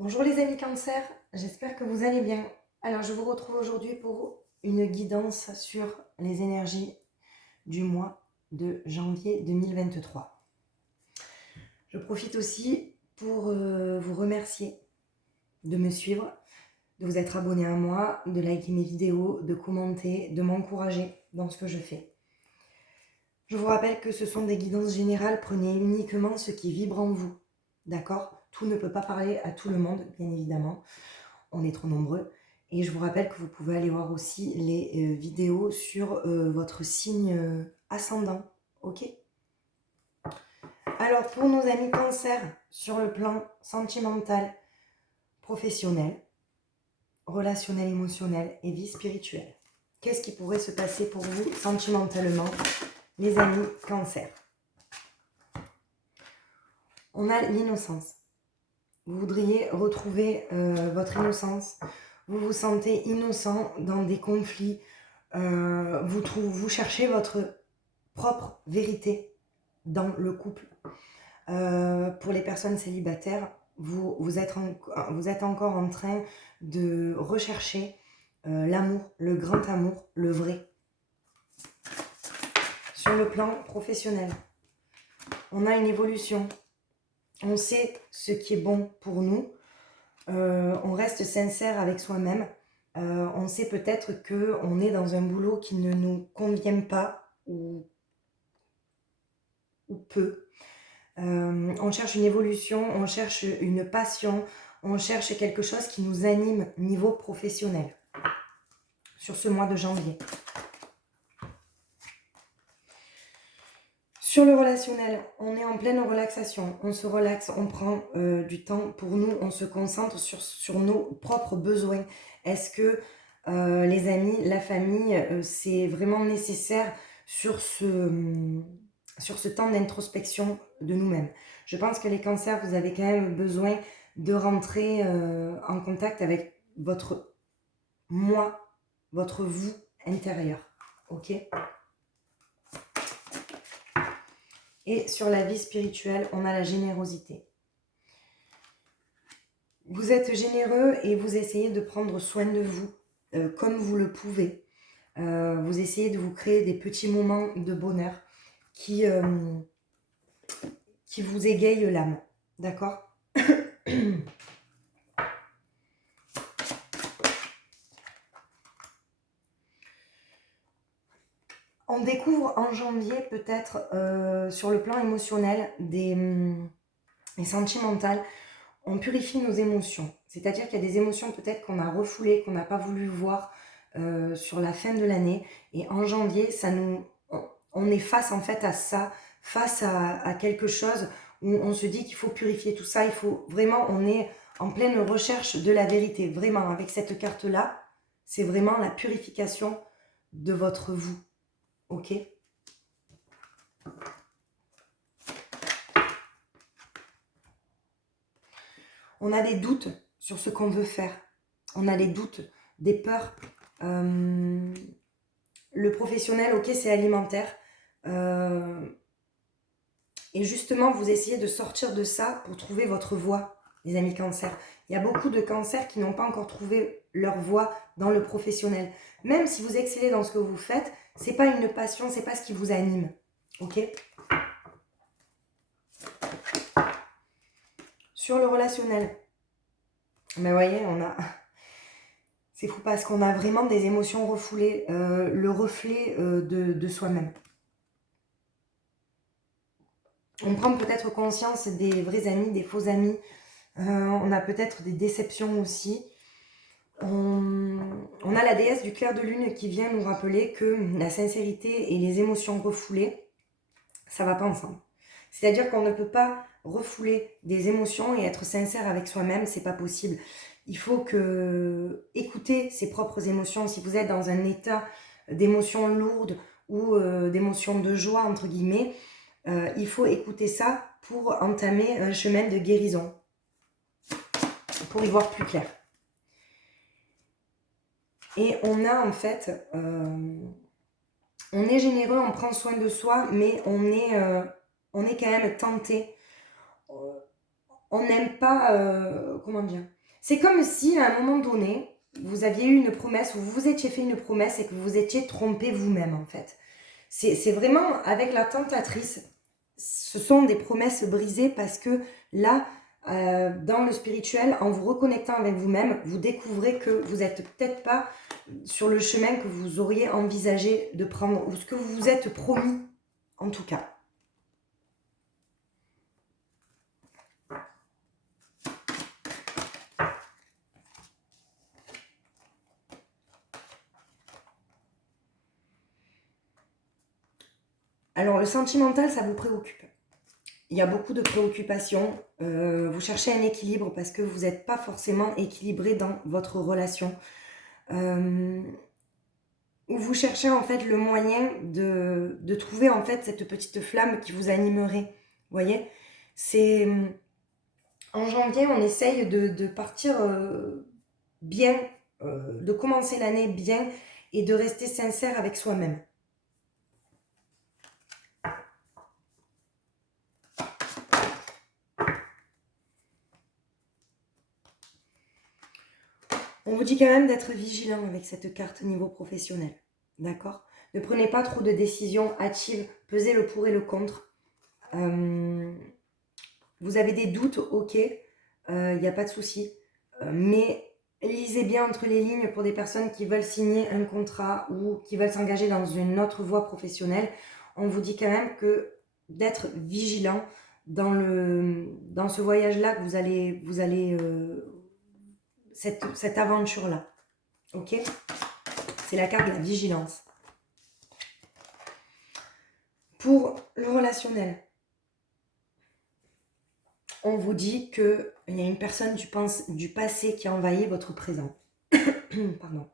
Bonjour les amis Cancer, j'espère que vous allez bien. Alors je vous retrouve aujourd'hui pour une guidance sur les énergies du mois de janvier 2023. Je profite aussi pour vous remercier de me suivre, de vous être abonné à moi, de liker mes vidéos, de commenter, de m'encourager dans ce que je fais. Je vous rappelle que ce sont des guidances générales, prenez uniquement ce qui vibre en vous, d'accord? Tout ne peut pas parler à tout le monde, bien évidemment. On est trop nombreux. Et je vous rappelle que vous pouvez aller voir aussi les vidéos sur votre signe ascendant. Ok? Alors, pour nos amis Cancer, sur le plan sentimental, professionnel, relationnel, émotionnel et vie spirituelle, qu'est-ce qui pourrait se passer pour vous sentimentalement, les amis Cancer? On a l'innocence. Vous voudriez retrouver votre innocence. Vous vous sentez innocent dans des conflits. Vous cherchez votre propre vérité dans le couple. Pour les personnes célibataires, vous êtes encore en train de rechercher l'amour, le grand amour, le vrai. Sur le plan professionnel, on a une évolution. On sait ce qui est bon pour nous. On reste sincère avec soi-même. On sait peut-être qu'on est dans un boulot qui ne nous convient pas ou peu. On cherche une évolution, on cherche une passion, on cherche quelque chose qui nous anime niveau professionnel sur ce mois de janvier. Sur le relationnel, on est en pleine relaxation, on se relaxe, on prend du temps pour nous, on se concentre sur nos propres besoins. Est-ce que les amis, la famille, c'est vraiment nécessaire sur ce temps d'introspection de nous-mêmes? Je pense que les cancers, vous avez quand même besoin de rentrer en contact avec votre moi, votre vous intérieur, ok? Et sur la vie spirituelle, on a la générosité. Vous êtes généreux et vous essayez de prendre soin de vous comme vous le pouvez. Vous essayez de vous créer des petits moments de bonheur qui vous égayent l'âme. D'accord? On découvre en janvier peut-être sur le plan émotionnel et sentimental, on purifie nos émotions. C'est-à-dire qu'il y a des émotions peut-être qu'on a refoulées, qu'on n'a pas voulu voir sur la fin de l'année. Et en janvier, on est face en fait à ça, face à quelque chose où on se dit qu'il faut purifier tout ça. Il faut vraiment, on est en pleine recherche de la vérité. Vraiment, avec cette carte-là, c'est vraiment la purification de votre vous. Ok? On a des doutes sur ce qu'on veut faire. On a des doutes, des peurs. Le professionnel, ok, c'est alimentaire. Et justement, vous essayez de sortir de ça pour trouver votre voie, les amis cancers. Il y a beaucoup de cancers qui n'ont pas encore trouvé leur voie dans le professionnel. Même si vous excellez dans ce que vous faites, c'est pas une passion, c'est pas ce qui vous anime. Ok? Sur le relationnel, mais voyez, c'est fou parce qu'on a vraiment des émotions refoulées, le reflet de soi-même. On prend peut-être conscience des vrais amis, des faux amis. On a peut-être des déceptions aussi. On a la déesse du clair de lune qui vient nous rappeler que la sincérité et les émotions refoulées, ça ne va pas ensemble. C'est-à-dire qu'on ne peut pas refouler des émotions et être sincère avec soi-même, c'est pas possible. Il faut écouter ses propres émotions. Si vous êtes dans un état d'émotions lourdes ou d'émotions de joie, entre guillemets, il faut écouter ça pour entamer un chemin de guérison, pour y voir plus clair. Et on a en fait, on est généreux, on prend soin de soi, mais on est quand même tenté on n'aime pas, comment dire, c'est comme si à un moment donné, vous aviez eu une promesse ou vous vous étiez fait une promesse et que vous vous étiez trompé vous-même en fait. C'est vraiment avec la tentatrice, ce sont des promesses brisées parce que là, dans le spirituel, en vous reconnectant avec vous-même, vous découvrez que vous n'êtes peut-être pas sur le chemin que vous auriez envisagé de prendre ou ce que vous vous êtes promis en tout cas. Alors le sentimental, ça vous préoccupe. Il y a beaucoup de préoccupations. Vous cherchez un équilibre parce que vous n'êtes pas forcément équilibré dans votre relation. Où vous cherchez en fait le moyen de trouver en fait cette petite flamme qui vous animerait. Vous voyez, c'est en janvier, on essaye de partir bien, de commencer l'année bien et de rester sincère avec soi-même. On vous dit quand même d'être vigilant avec cette carte niveau professionnel. D'accord? Ne prenez pas trop de décisions hâtives. Pesez le pour et le contre. Vous avez des doutes, ok. Il n'y a pas de souci. Mais lisez bien entre les lignes pour des personnes qui veulent signer un contrat ou qui veulent s'engager dans une autre voie professionnelle. On vous dit quand même que d'être vigilant dans ce voyage-là que vous allez cette aventure-là. Ok? C'est la carte de la vigilance. Pour le relationnel, on vous dit qu'il y a une personne du passé qui a envahi votre présent. Pardon.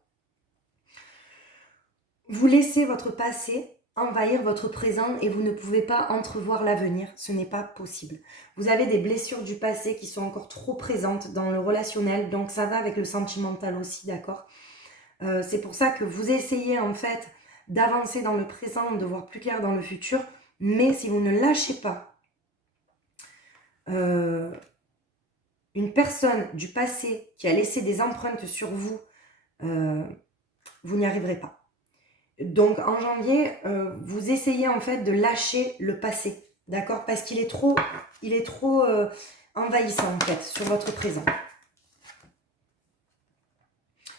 Vous laissez votre passé envahir votre présent et vous ne pouvez pas entrevoir l'avenir. Ce n'est pas possible. Vous avez des blessures du passé qui sont encore trop présentes dans le relationnel, donc ça va avec le sentimental aussi, d'accord? C'est pour ça que vous essayez en fait d'avancer dans le présent, de voir plus clair dans le futur, mais si vous ne lâchez pas une personne du passé qui a laissé des empreintes sur vous, vous n'y arriverez pas. Donc en janvier, vous essayez en fait de lâcher le passé, d'accord? Parce qu'il est trop envahissant en fait sur votre présent.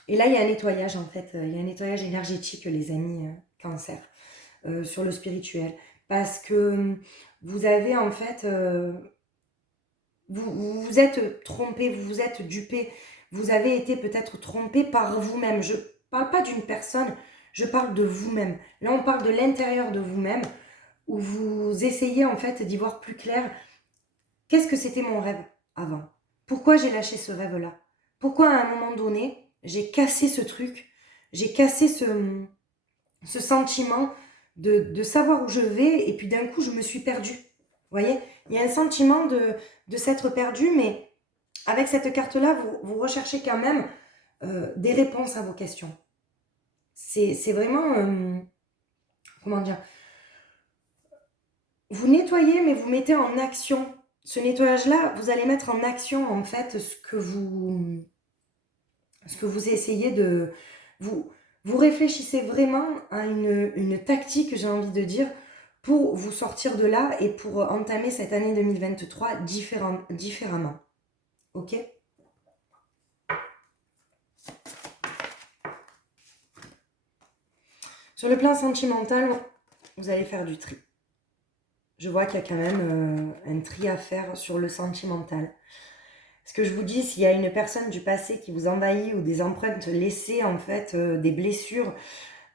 Et là, il y a un nettoyage en fait, il y a un nettoyage énergétique, les amis Cancer, sur le spirituel. Parce que vous avez en fait, vous vous êtes trompé, vous vous êtes dupé, vous avez été peut-être trompé par vous-même. Je ne parle pas d'une personne, je parle de vous-même. Là, on parle de l'intérieur de vous-même, où vous essayez en fait d'y voir plus clair. Qu'est-ce que c'était mon rêve avant? Pourquoi j'ai lâché ce rêve-là? Pourquoi à un moment donné, j'ai cassé ce truc, j'ai cassé ce sentiment de savoir où je vais, et puis d'un coup, je me suis perdue. Vous voyez? Il y a un sentiment de s'être perdu, mais avec cette carte-là, vous recherchez quand même des réponses à vos questions. C'est vraiment, comment dire, vous nettoyez, mais vous mettez en action. Ce nettoyage-là, vous allez mettre en action, en fait, ce que vous essayez de... Vous réfléchissez vraiment à une tactique, j'ai envie de dire, pour vous sortir de là et pour entamer cette année 2023 différemment. Ok? Sur le plan sentimental, vous allez faire du tri. Je vois qu'il y a quand même un tri à faire sur le sentimental. Ce que je vous dis, s'il y a une personne du passé qui vous envahit ou des empreintes laissées, en fait, des blessures,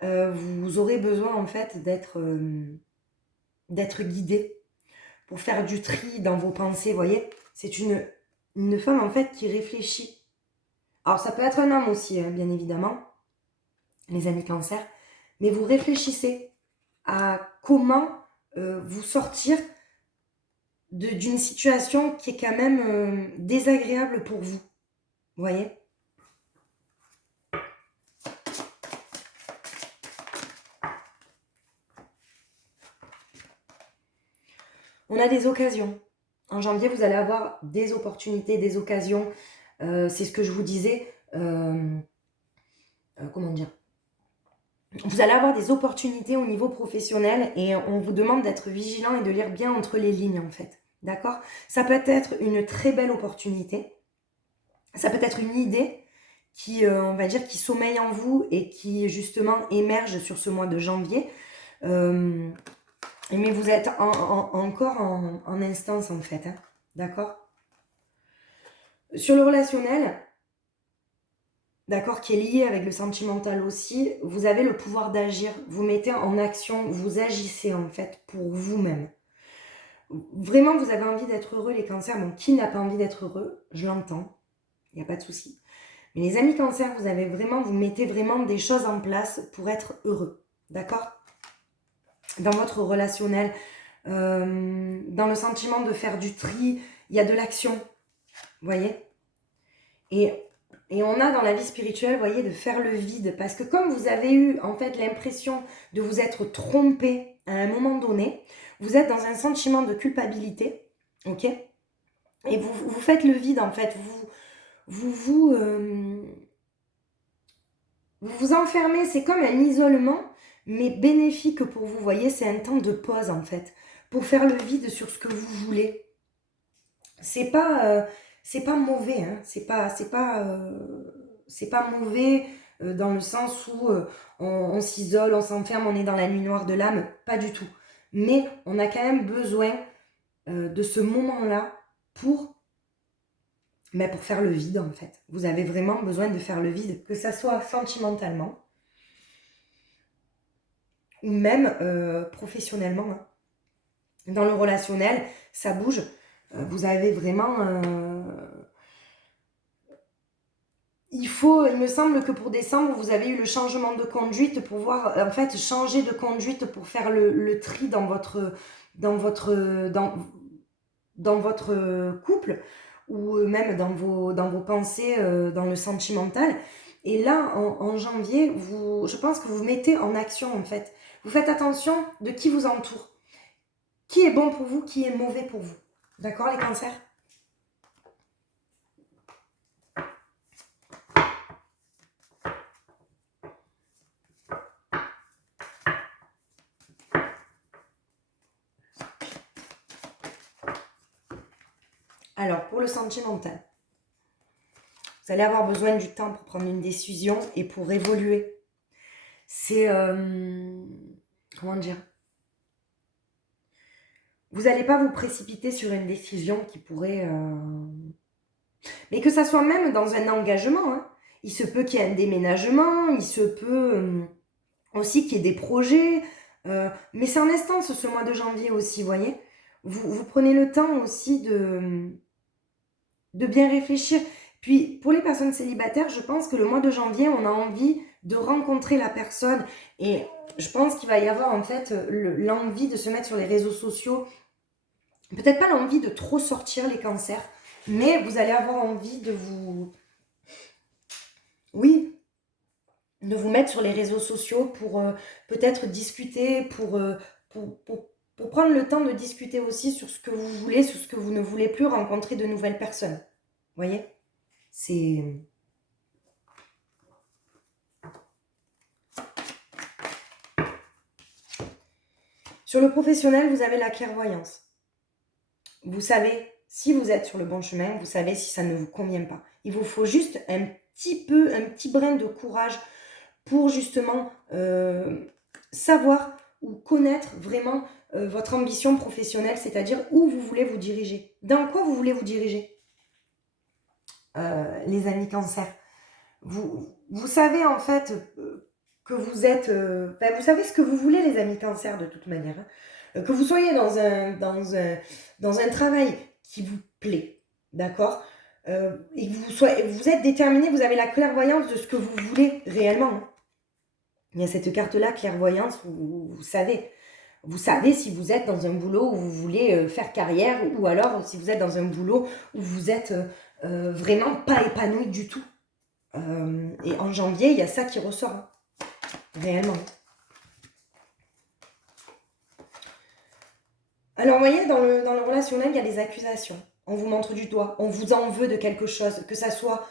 vous aurez besoin, en fait, d'être guidé pour faire du tri dans vos pensées, vous voyez. C'est une femme, en fait, qui réfléchit. Alors, ça peut être un homme aussi, hein, bien évidemment, les amis Cancer, mais vous réfléchissez à comment vous sortir d'une situation qui est quand même désagréable pour vous. Vous voyez? On a des occasions. En janvier, vous allez avoir des opportunités, des occasions. C'est ce que je vous disais. Comment dire? Vous allez avoir des opportunités au niveau professionnel et on vous demande d'être vigilant et de lire bien entre les lignes en fait. D'accord? Ça peut être une très belle opportunité. Ça peut être une idée qui, on va dire, qui sommeille en vous et qui justement émerge sur ce mois de janvier. Mais vous êtes encore en instance en fait. Hein. D'accord? Sur le relationnel, d'accord, qui est lié avec le sentimental aussi, vous avez le pouvoir d'agir, vous mettez en action, vous agissez en fait pour vous-même. Vraiment, vous avez envie d'être heureux, les cancers. Bon, qui n'a pas envie d'être heureux? Je l'entends, il n'y a pas de souci. Mais les amis cancers, vous mettez vraiment des choses en place pour être heureux, d'accord? Dans votre relationnel, dans le sentiment de faire du tri, il y a de l'action, vous voyez? Et on a dans la vie spirituelle, vous voyez, de faire le vide. Parce que comme vous avez eu, en fait, l'impression de vous être trompé à un moment donné, vous êtes dans un sentiment de culpabilité, ok? Et vous faites le vide, en fait. Vous vous enfermez, c'est comme un isolement, mais bénéfique pour vous, voyez, c'est un temps de pause, en fait, pour faire le vide sur ce que vous voulez. C'est pas mauvais, hein. C'est pas mauvais dans le sens où on s'isole, on s'enferme, on est dans la nuit noire de l'âme, pas du tout. Mais on a quand même besoin de ce moment-là pour, pour faire le vide en fait. Vous avez vraiment besoin de faire le vide, que ça soit sentimentalement ou même professionnellement. Hein. Dans le relationnel, ça bouge. Vous avez vraiment... il me semble que pour décembre, vous avez eu le changement de conduite pour voir, en fait, changer de conduite pour faire le tri dans votre couple ou même dans vos pensées, dans le sentimental. Et là, en janvier, je pense que vous mettez en action, en fait. Vous faites attention de qui vous entoure. Qui est bon pour vous, qui est mauvais pour vous. D'accord, les cancers ? Alors, pour le sentimental, vous allez avoir besoin du temps pour prendre une décision et pour évoluer. C'est... comment dire ? Vous n'allez pas vous précipiter sur une décision qui pourrait... Mais que ça soit même dans un engagement. Hein. Il se peut qu'il y ait un déménagement, il se peut aussi qu'il y ait des projets. Mais c'est en instance ce mois de janvier aussi, vous voyez. Vous prenez le temps aussi de bien réfléchir. Puis, pour les personnes célibataires, je pense que le mois de janvier, on a envie de rencontrer la personne. Et je pense qu'il va y avoir en fait l'envie de se mettre sur les réseaux sociaux. Peut-être pas l'envie de trop sortir les cancers, mais vous allez avoir envie de vous... Oui, de vous mettre sur les réseaux sociaux pour peut-être discuter, pour prendre le temps de discuter aussi sur ce que vous voulez, sur ce que vous ne voulez plus, rencontrer de nouvelles personnes. Vous voyez ? C'est... Sur le professionnel, vous avez la clairvoyance. Vous savez si vous êtes sur le bon chemin, vous savez si ça ne vous convient pas. Il vous faut juste un petit brin de courage pour justement savoir ou connaître vraiment votre ambition professionnelle, c'est-à-dire où vous voulez vous diriger. Dans quoi vous voulez vous diriger, les amis cancer. Vous savez en fait que vous êtes... vous savez ce que vous voulez, les amis cancer, de toute manière. Hein. Que vous soyez dans un travail qui vous plaît, d'accord, et que vous êtes déterminé, vous avez la clairvoyance de ce que vous voulez réellement. Hein. Il y a cette carte-là, clairvoyance, vous savez. Vous savez si vous êtes dans un boulot où vous voulez faire carrière ou alors si vous êtes dans un boulot où vous êtes vraiment pas épanoui du tout. Et en janvier, il y a ça qui ressort, hein, réellement. Alors, vous voyez, dans le relationnel, il y a des accusations. On vous montre du doigt, on vous en veut de quelque chose, que ça soit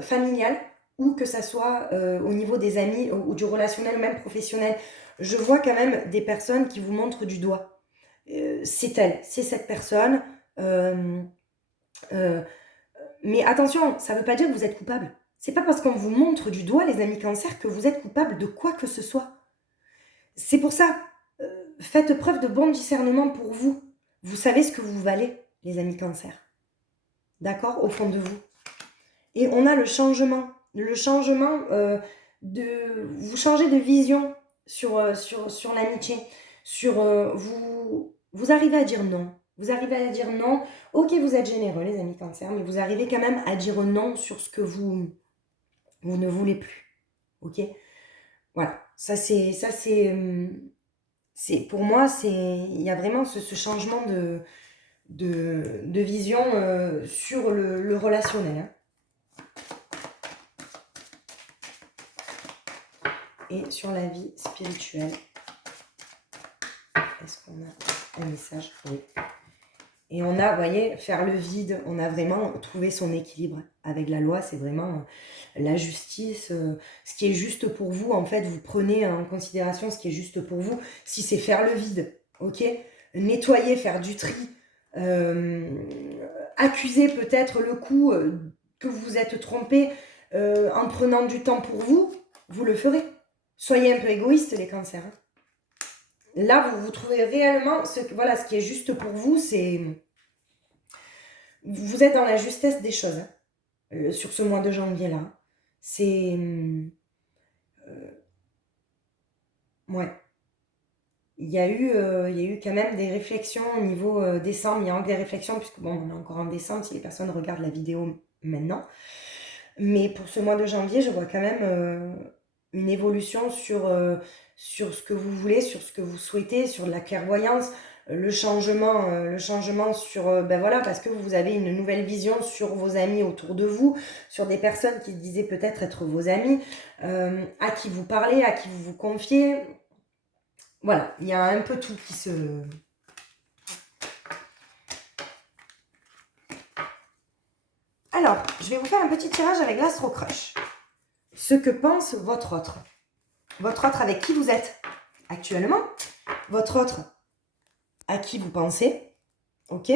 familial ou que ça soit au niveau des amis ou du relationnel, même professionnel. Je vois quand même des personnes qui vous montrent du doigt. C'est elle, c'est cette personne. Euh, euh, mais attention, ça ne veut pas dire que vous êtes coupable. C'est pas parce qu'on vous montre du doigt, les amis cancer, que vous êtes coupable de quoi que ce soit. C'est pour ça, faites preuve de bon discernement pour vous. Vous savez ce que vous valez, les amis cancer. D'accord? Au fond de vous. Et on a le changement. Le changement de... Vous changez de vision sur l'amitié. Vous arrivez à dire non. Vous arrivez à dire non. Ok, vous êtes généreux, les amis cancer, mais vous arrivez quand même à dire non sur ce que vous ne voulez plus. Ok? Voilà. Pour moi, il y a vraiment ce changement de vision sur le relationnel. Hein. Et sur la vie spirituelle. Est-ce qu'on a un message? Oui. Et on a, vous voyez, faire le vide, on a vraiment trouvé son équilibre avec la loi, c'est vraiment la justice, ce qui est juste pour vous, en fait, vous prenez en considération ce qui est juste pour vous. Si c'est faire le vide, ok, nettoyer, faire du tri, accuser peut-être le coup que vous vous êtes trompé en prenant du temps pour vous, vous le ferez. Soyez un peu égoïstes, les cancers. Hein. Là, vous trouvez réellement ce qui est juste pour vous, c'est... Vous êtes dans la justesse des choses hein, sur ce mois de janvier-là. C'est... ouais. Il y a eu quand même des réflexions au niveau décembre. Il y a encore des réflexions, puisque bon, on est encore en décembre si les personnes regardent la vidéo maintenant. Mais pour ce mois de janvier, je vois quand même une évolution sur ce que vous voulez, sur ce que vous souhaitez, sur la clairvoyance, le changement sur, ben voilà, parce que vous avez une nouvelle vision sur vos amis autour de vous, sur des personnes qui disaient peut-être être vos amis, à qui vous parlez, à qui vous vous confiez. Voilà, il y a un peu tout qui se... Alors, je vais vous faire un petit tirage avec l'Astro Crush. Ce que pense votre autre. Votre autre avec qui vous êtes actuellement. Votre autre à qui vous pensez. Ok?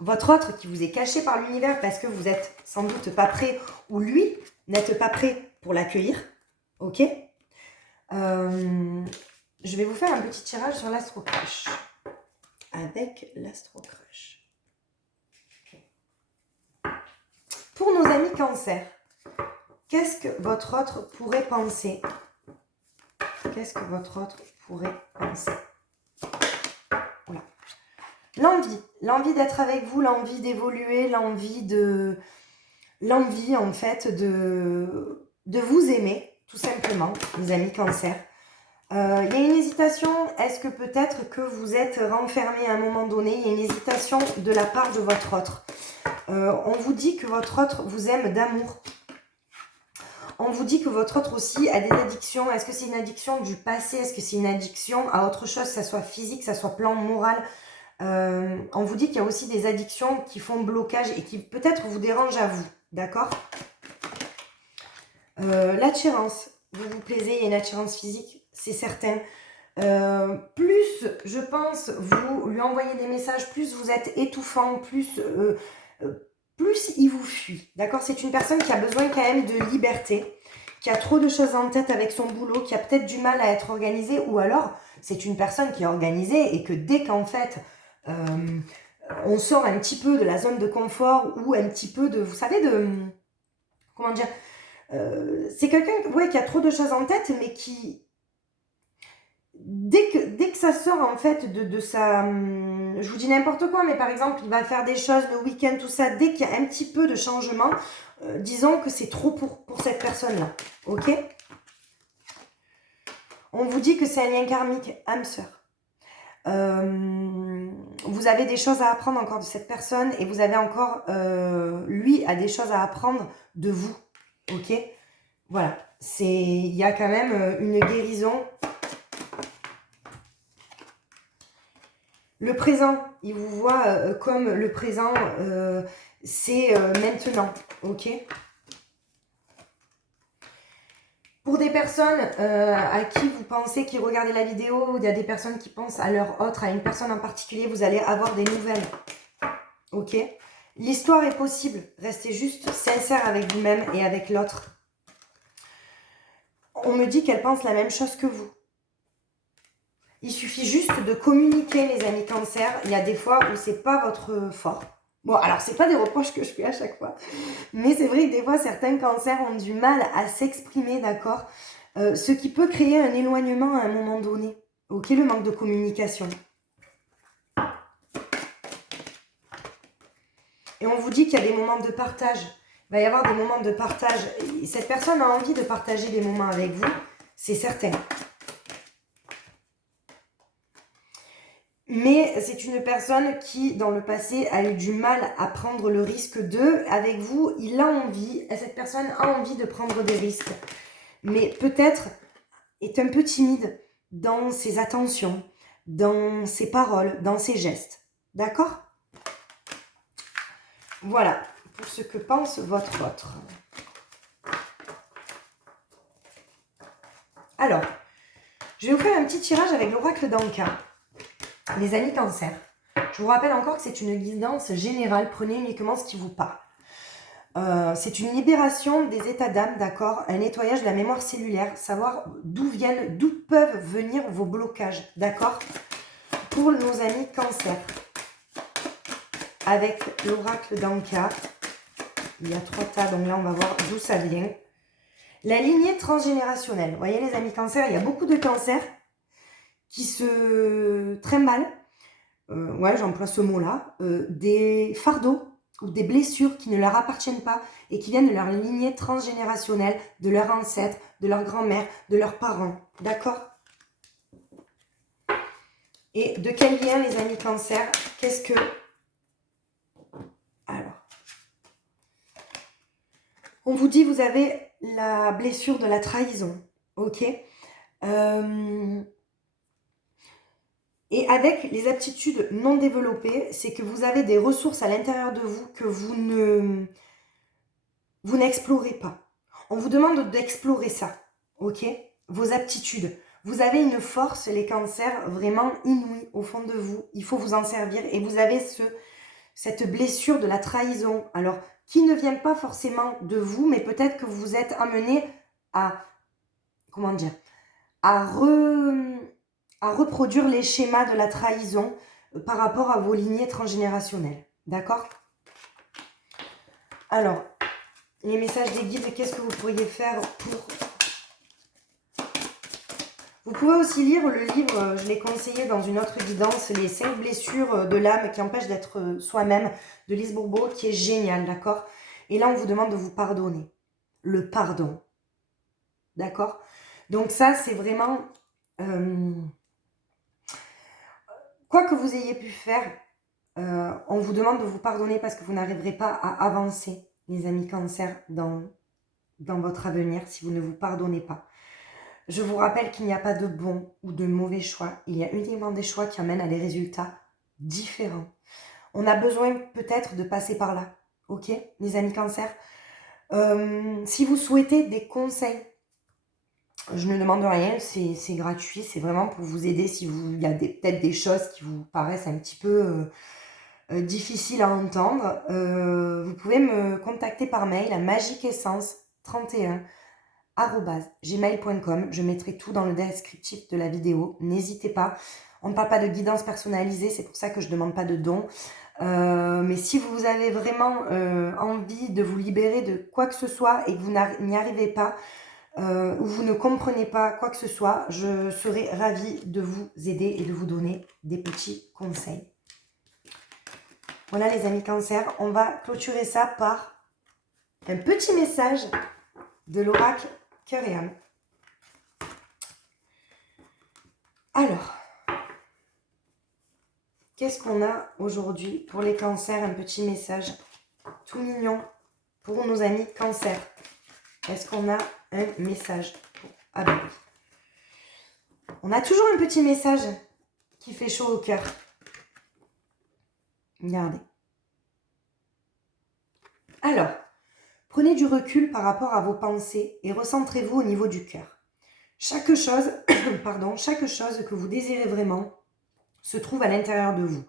Votre autre qui vous est caché par l'univers parce que vous n'êtes sans doute pas prêt ou lui n'êtes pas prêt pour l'accueillir. Ok? Je vais vous faire un petit tirage sur l'Astro Crush. Avec l'Astro Crush. Pour nos amis cancer, qu'est-ce que votre autre pourrait penser? Qu'est-ce que votre autre pourrait penser? Voilà. L'envie d'être avec vous, l'envie d'évoluer, l'envie en fait de vous aimer, tout simplement, les amis cancer. Il y a une hésitation, est-ce que peut-être que vous êtes renfermé à un moment donné? Il y a une hésitation de la part de votre autre. On vous dit que votre autre vous aime d'amour. On vous dit que votre autre aussi a des addictions. Est-ce que c'est une addiction du passé? Est-ce que c'est une addiction à autre chose, que ça soit physique, que ça soit plan moral? On vous dit qu'il y a aussi des addictions qui font blocage et qui peut-être vous dérangent à vous. D'accord? L'attirance. Vous vous plaisez, il y a une attirance physique, c'est certain. Plus, je pense, vous lui envoyez des messages, plus vous êtes étouffant, plus il vous fuit. D'accord? C'est une personne qui a besoin quand même de liberté, qui a trop de choses en tête avec son boulot, qui a peut-être du mal à être organisée, ou alors c'est une personne qui est organisée et que dès qu'en fait on sort un petit peu de la zone de confort ou un petit peu de, vous savez, de... Comment dire? C'est quelqu'un ouais, qui a trop de choses en tête, mais qui... Dès que ça sort en fait de sa... Je vous dis n'importe quoi, mais par exemple, il va faire des choses le week-end, tout ça, dès qu'il y a un petit peu de changement, disons que c'est trop pour cette personne-là. Ok? On vous dit que c'est un lien karmique âme-sœur. Vous avez des choses à apprendre encore de cette personne et vous avez encore, lui, a des choses à apprendre de vous. Ok? Voilà. Il y a quand même une guérison. Le présent, il vous voit comme le présent, c'est maintenant, ok? Pour des personnes à qui vous pensez, qui regardent la vidéo, il y a des personnes qui pensent à leur autre, à une personne en particulier, vous allez avoir des nouvelles, ok? L'histoire est possible, restez juste sincère avec vous-même et avec l'autre. On me dit qu'elle pense la même chose que vous. Il suffit juste de communiquer, les amis cancer. Il y a des fois où c'est pas votre fort. Bon, alors c'est pas des reproches que je fais à chaque fois. Mais c'est vrai que des fois, certains cancers ont du mal à s'exprimer, d'accord, ce qui peut créer un éloignement à un moment donné. Ok, le manque de communication. Et on vous dit qu'il y a des moments de partage. Il va y avoir des moments de partage. Et cette personne a envie de partager des moments avec vous, c'est certain. Mais c'est une personne qui, dans le passé, a eu du mal à prendre le risque de, avec vous, il a envie, cette personne a envie de prendre des risques. Mais peut-être est un peu timide dans ses attentions, dans ses paroles, dans ses gestes. D'accord? Voilà, pour ce que pense votre autre. Alors, je vais vous faire un petit tirage avec l'oracle d'Anka. Les amis cancer, je vous rappelle encore que c'est une guidance générale, prenez uniquement ce qui vous parle. C'est une libération des états d'âme, d'accord? Un nettoyage de la mémoire cellulaire, savoir d'où peuvent venir vos blocages, d'accord? Pour nos amis cancer, avec l'oracle d'Anka, il y a 3 tas, donc là on va voir d'où ça vient. La lignée transgénérationnelle, vous voyez les amis cancer, il y a beaucoup de cancers qui se trimballent, ouais j'emploie ce mot-là, des fardeaux ou des blessures qui ne leur appartiennent pas et qui viennent de leur lignée transgénérationnelle, de leurs ancêtres, de leur grand-mère, de leurs parents, d'accord? Et de quel lien, les amis cancer? Qu'est-ce que... Alors, on vous dit, vous avez la blessure de la trahison, ok? Et avec les aptitudes non développées, c'est que vous avez des ressources à l'intérieur de vous que vous n'explorez pas. On vous demande d'explorer ça, ok? Vos aptitudes. Vous avez une force, les cancers, vraiment inouïe au fond de vous. Il faut vous en servir. Et vous avez cette blessure de la trahison. Alors, qui ne vient pas forcément de vous, mais peut-être que vous êtes amené à, comment dire, à reproduire les schémas de la trahison par rapport à vos lignées transgénérationnelles. D'accord? Alors, les messages des guides, qu'est-ce que vous pourriez faire pour... Vous pouvez aussi lire le livre, je l'ai conseillé dans une autre guidance, les 5 blessures de l'âme qui empêchent d'être soi-même, de Lise Bourbeau, qui est génial, d'accord? Et là, on vous demande de vous pardonner. Le pardon. D'accord? Donc ça, c'est vraiment... quoi que vous ayez pu faire, on vous demande de vous pardonner parce que vous n'arriverez pas à avancer, les amis cancer, dans votre avenir si vous ne vous pardonnez pas. Je vous rappelle qu'il n'y a pas de bon ou de mauvais choix. Il y a uniquement des choix qui amènent à des résultats différents. On a besoin peut-être de passer par là. Ok, les amis cancer? Si vous souhaitez des conseils, je ne demande rien, c'est gratuit. C'est vraiment pour vous aider si il y a peut-être des choses qui vous paraissent un petit peu difficiles à entendre. Vous pouvez me contacter par mail à magiqueessence31@gmail.com. Je mettrai tout dans le descriptif de la vidéo. N'hésitez pas. On ne parle pas de guidance personnalisée, c'est pour ça que je ne demande pas de dons. Mais si vous avez vraiment envie de vous libérer de quoi que ce soit et que vous n'y arrivez pas, ou vous ne comprenez pas quoi que ce soit, je serai ravie de vous aider et de vous donner des petits conseils. Voilà les amis cancer, on va clôturer ça par un petit message de l'oracle Cœur et âme. Alors, qu'est-ce qu'on a aujourd'hui pour les cancers? Un petit message tout mignon pour nos amis cancer. Est-ce qu'on a un message? Ah ben oui. On a toujours un petit message qui fait chaud au cœur. Gardez. Alors, prenez du recul par rapport à vos pensées et recentrez-vous au niveau du cœur. Chaque chose, chaque chose que vous désirez vraiment se trouve à l'intérieur de vous.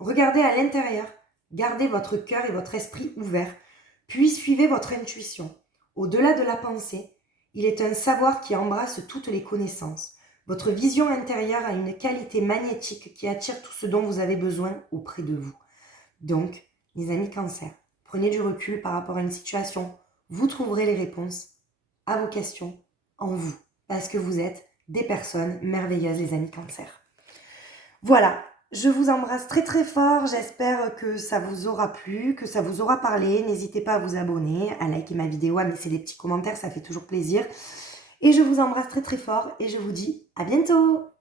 Regardez à l'intérieur, gardez votre cœur et votre esprit ouverts, puis suivez votre intuition. Au-delà de la pensée, il est un savoir qui embrasse toutes les connaissances. Votre vision intérieure a une qualité magnétique qui attire tout ce dont vous avez besoin auprès de vous. Donc, les amis Cancer, prenez du recul par rapport à une situation. Vous trouverez les réponses à vos questions en vous, parce que vous êtes des personnes merveilleuses, les amis Cancer. Voilà, je vous embrasse très très fort, j'espère que ça vous aura plu, que ça vous aura parlé. N'hésitez pas à vous abonner, à liker ma vidéo, à me laisser des petits commentaires, ça fait toujours plaisir. Et je vous embrasse très très fort et je vous dis à bientôt!